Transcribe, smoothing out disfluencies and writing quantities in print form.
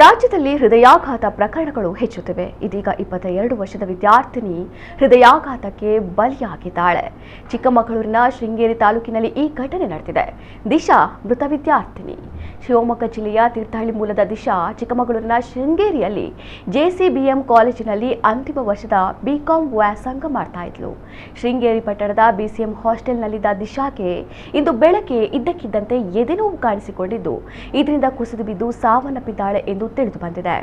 ರಾಜ್ಯದಲ್ಲಿ ಹೃದಯಾಘಾತ ಪ್ರಕರಣಗಳು ಹೆಚ್ಚುತ್ತಿವೆ. ಇದೀಗ 22 ವರ್ಷದ ವಿದ್ಯಾರ್ಥಿನಿ ಹೃದಯಾಘಾತಕ್ಕೆ ಬಲಿಯಾಗಿದ್ದಾಳೆ. ಚಿಕ್ಕಮಗಳೂರಿನ ಶೃಂಗೇರಿ ತಾಲೂಕಿನಲ್ಲಿ ಈ ಘಟನೆ ನಡೆದಿದೆ. ದಿಶಾ ಮೃತ ವಿದ್ಯಾರ್ಥಿನಿ. ಶಿವಮೊಗ್ಗ ಜಿಲ್ಲೆಯ ತೀರ್ಥಹಳ್ಳಿ ಮೂಲದ ದಿಶಾ ಚಿಕ್ಕಮಗಳೂರಿನ ಶೃಂಗೇರಿಯಲ್ಲಿ ಜೆಸಿಬಿಎಂ ಕಾಲೇಜಿನಲ್ಲಿ ಅಂತಿಮ ವರ್ಷದ ಬಿಕಾಂ ವ್ಯಾಸಂಗ ಮಾಡ್ತಾ ಇದ್ಲು. ಶೃಂಗೇರಿ ಪಟ್ಟಣದ ಬಿಸಿಎಂ ಹಾಸ್ಟೆಲ್ನಲ್ಲಿದ್ದ ದಿಶಾಗೆ ಇಂದು ಬೆಳಗ್ಗೆ ಇದ್ದಕ್ಕಿದ್ದಂತೆ ಎದೆನೋವು ಕಾಣಿಸಿಕೊಂಡಿದ್ದು ಇದರಿಂದ ಕುಸಿದು ಬಿದ್ದು ಸಾವನ್ನಪ್ಪಿದ್ದಾಳೆ ಎಂದು ತಿಳಿದು ಬಂದಿದೆ.